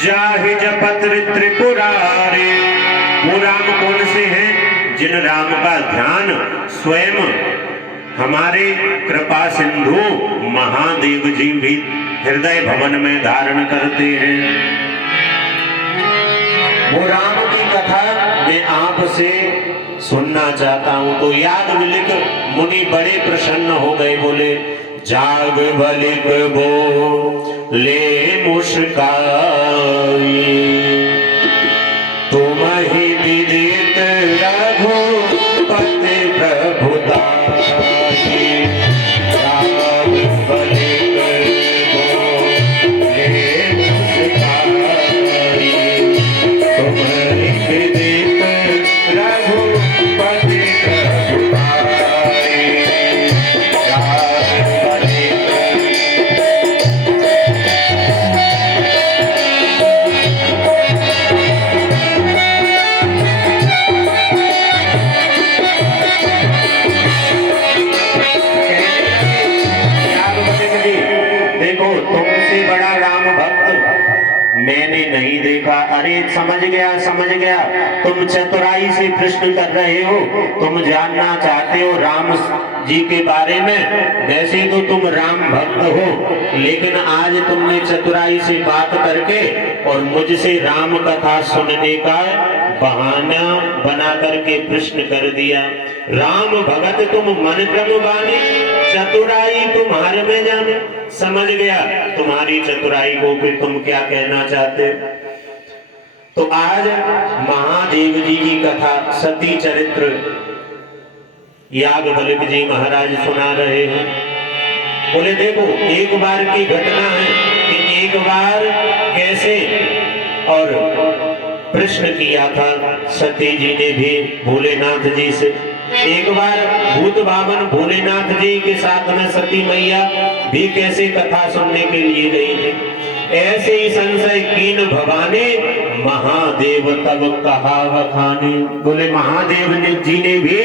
जाहि जपत त्रिपुरारे। वो राम कौन से हैं? जिन राम का ध्यान स्वयं हमारे कृपा सिंधु महादेव जी भी हृदय भवन में धारण करते हैं। वो राम की कथा मैं आपसे सुनना चाहता हूं। तो याद विलिक मुनि बड़े प्रसन्न हो गए, बोले जाग बलिक बो ले मुस्काई, तुम ही विदित रघुपति प्रभुताई। जाग बलिक बो ले मुस्काई, तुम ही विदित रघुपति प्रभुताई। मैंने नहीं देखा। अरे समझ गया, तुम चतुराई से प्रश्न कर रहे हो, तुम जानना चाहते हो राम जी के बारे में। वैसे तो तुम राम भक्त हो, लेकिन आज तुमने चतुराई से बात करके और मुझसे राम कथा सुनने का बहाना बना करके प्रश्न कर दिया। राम भगत तुम मन क्रम बानी, चतुराई तुम्हारे में जाने। समझ गया तुम्हारी चतुराई को, फिर तुम क्या कहना चाहते। तो आज महादेव जी की कथा सती चरित्र याज्ञवल्क्य जी महाराज सुना रहे हैं। बोले देखो, एक बार की घटना है कि एक बार कैसे और प्रश्न किया था सती जी ने भी भोलेनाथ जी से। एक बार भूत बावन भोलेनाथ जी के साथ में सती मैया भी कैसे कथा सुनने के लिए गई थी। ऐसे ही संशय कीन भवाने, महादेव तब कहा वखाने। बोले महादेव जी ने भी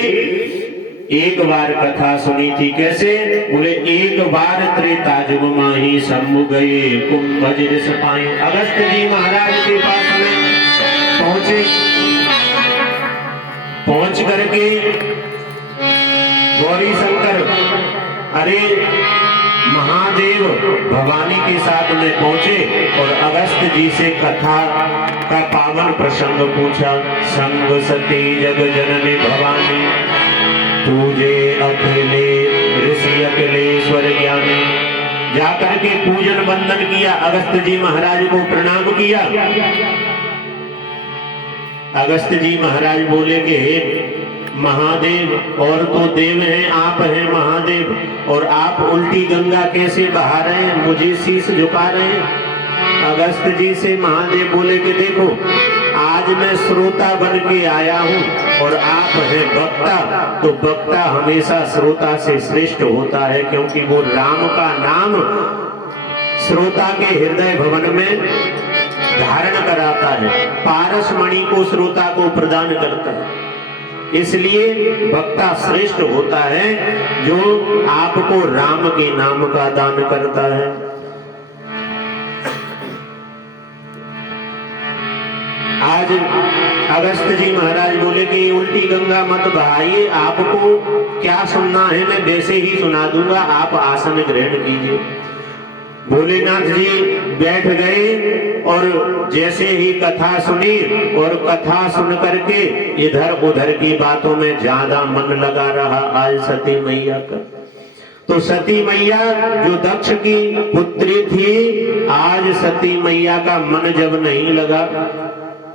एक बार कथा सुनी थी। कैसे? बोले एक बार त्रेता जुग माही शंभु गए कुंभ जिस पाए। अगस्त जी महाराज के पास में पहुंचे, पहुंच करके गौरी शंकर अरे महादेव भवानी के साथ में पहुंचे और अगस्त जी से कथा का पावन प्रसंग पूछा। संग सती जग जननी भवानी, पूजे अकेले ऋषि अकेलेश्वर ज्ञानी। जाकर के पूजन वंदन किया, अगस्त जी महाराज को प्रणाम किया। अगस्त जी महाराज बोले कि हे महादेव, और तो देव हैं, आप हैं महादेव, और आप उल्टी गंगा कैसे बहा रहे हैं, मुझे शीश झुका रहे हैं। अगस्त जी से महादेव बोले कि देखो, आज मैं श्रोता बन के आया हूँ और आप हैं वक्ता, तो वक्ता हमेशा श्रोता से श्रेष्ठ होता है, क्योंकि वो राम का नाम श्रोता के हृदय भवन में धारण कराता है, पारस मणि को श्रोता को प्रदान करता है। इसलिए वक्ता श्रेष्ठ होता है जो आपको राम के नाम का दान करता है। आज अगस्त जी महाराज बोले कि उल्टी गंगा मत बहाइए, आपको क्या सुनना है मैं वैसे ही सुना दूंगा, आप आसन ग्रहण कीजिए। भोलेनाथ जी बैठ गए और जैसे ही कथा सुनी और कथा सुन करके इधर उधर की बातों में ज्यादा मन लगा रहा आज सती मैया का। तो सती मैया जो दक्ष की पुत्री थी, आज सती मैया का मन जब नहीं लगा,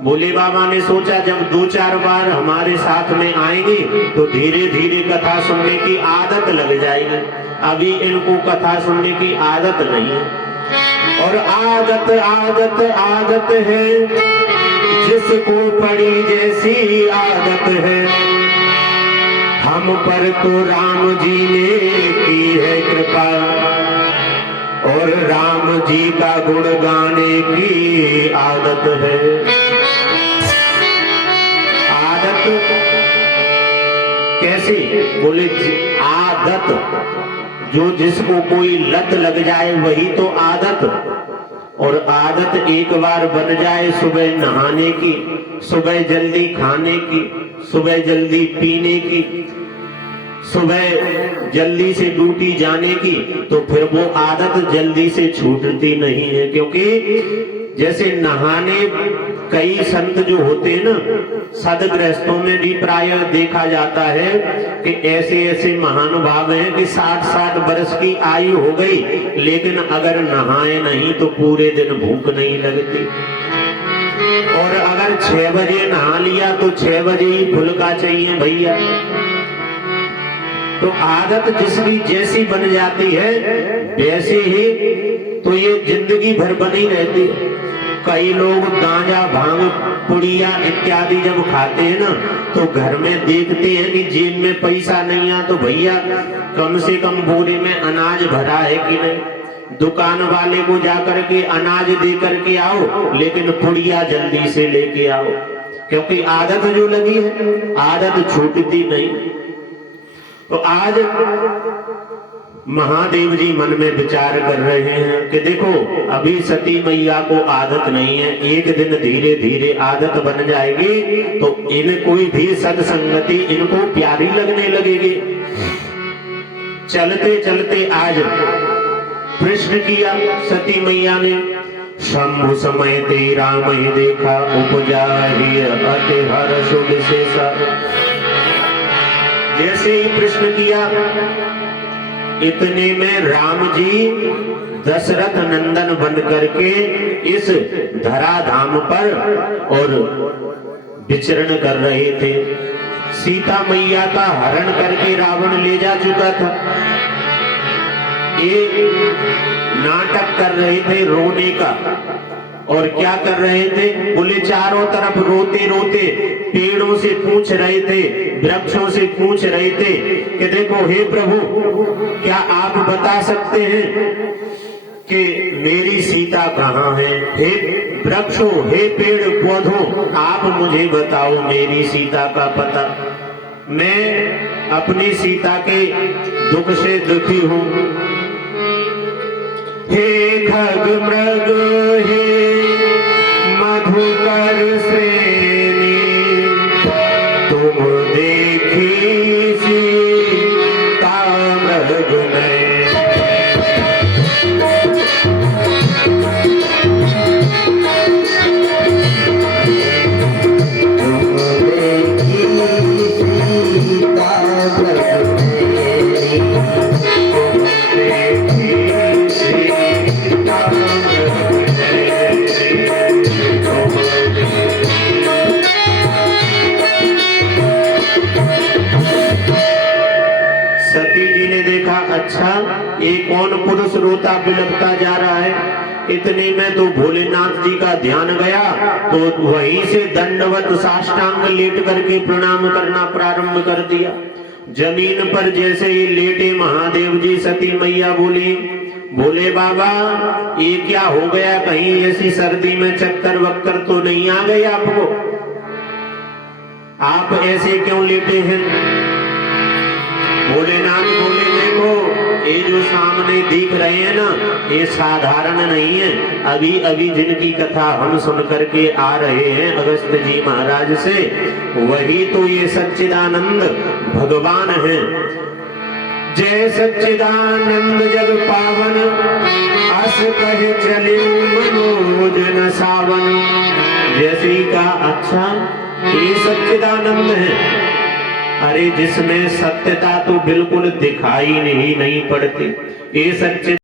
भोले बाबा ने सोचा जब 2-4 बार हमारे साथ में आएंगे तो धीरे धीरे कथा सुनने की आदत लग जाएगी। अभी इनको कथा सुनने की आदत नहीं है, और आदत आदत आदत है, जिसको पड़ी जैसी आदत है। हम पर तो राम जी ने की है कृपा, और राम जी का गुण गाने की आदत है। आदत कैसी? बोले आदत जो जिसको कोई लत लग जाए वही तो आदत, और आदत एक बार बन जाए सुबह नहाने की, सुबह जल्दी खाने की, सुबह जल्दी पीने की, सुबह जल्दी से ड्यूटी जाने की, तो फिर वो आदत जल्दी से छूटती नहीं है। क्योंकि जैसे नहाने कई संत जो होते हैं ना, सदगृहस्थों में भी प्राय देखा जाता है कि ऐसे ऐसे महानुभाव हैं कि 60-60 वर्ष की आयु हो गई, लेकिन अगर नहाए नहीं तो पूरे दिन भूख नहीं लगती। और अगर 6 बजे नहा लिया तो 6 बजे ही फुल्का चाहिए भैया। तो आदत जिसकी जैसी बन जाती है वैसे ही तो ये जिंदगी भर बनी रहती है। कई लोग गांजा, भांग, पुड़िया इत्यादि जब खाते हैं ना, तो घर में देखते हैं कि जेब में पैसा नहीं आ, तो भैया कम से कम बोरे में अनाज भरा है कि नहीं। दुकान वाले को जाकर के अनाज दे करके आओ, लेकिन पुड़िया जल्दी से लेके आओ, क्योंकि आदत जो लगी है, आदत छूटती नहीं। तो आज महादेव जी मन में विचार कर रहे हैं कि देखो अभी सती मैया को आदत नहीं है, एक दिन धीरे धीरे आदत बन जाएगी तो इन कोई भी सत्संगति इनको प्यारी लगने लगेगी। चलते चलते आज प्रश्न किया सती मैया ने, शंभु समय ते राम ही देखा, उपजा ही अति हर्ष विशेषा। जैसे ही प्रश्न किया, इतने में राम जी दशरथ नंदन बन करके इस धराधाम पर और विचरण कर रहे थे। सीता मैया का हरण करके रावण ले जा चुका था। ये नाटक कर रहे थे रोने का, और क्या कर रहे थे, बोले चारों तरफ रोते रोते पेड़ों से पूछ रहे थे, वृक्षों से पूछ रहे थे कि देखो हे प्रभु, क्या आप बता सकते हैं कि मेरी सीता कहाँ है? हे वृक्षों, हे पेड़ पौधों, आप मुझे बताओ मेरी सीता का पता। मैं अपनी सीता के दुख से दुखी हूँ। हे खग मृग, हे मधुकर श्रेणी, तुम देखी सीता मृग ने। सती जी ने देखा, अच्छा ये कौन पुरुष रोता बिलखता जा रहा है। इतने में तो भोलेनाथ जी का ध्यान गया, तो वहीं से दंडवत साष्टांग लेट करके प्रणाम करना प्रारंभ कर दिया। जमीन पर जैसे ही लेटे महादेव जी, सती मैया बोली, बोले बाबा ये क्या हो गया, कहीं ऐसी सर्दी में चक्कर वक्कर तो नहीं आ गए आपको? आप ऐसे क्यों लेटे हैं? भोलेनाथ बोले, देखो ये जो सामने दिख रहे हैं ना, ये साधारण नहीं है। अभी अभी जिनकी कथा हम सुन करके आ रहे हैं अगस्त जी महाराज से, वही तो ये सच्चिदानंद भगवान है। जय सच्चिदानंद जग पावन, अस कहे चले मनोज न सावन। जैसे ही का अच्छा ये सच्चिदानंद है, अरे जिसमें सत्यता तो बिल्कुल दिखाई नहीं पड़ती। ये सच्चिदानंद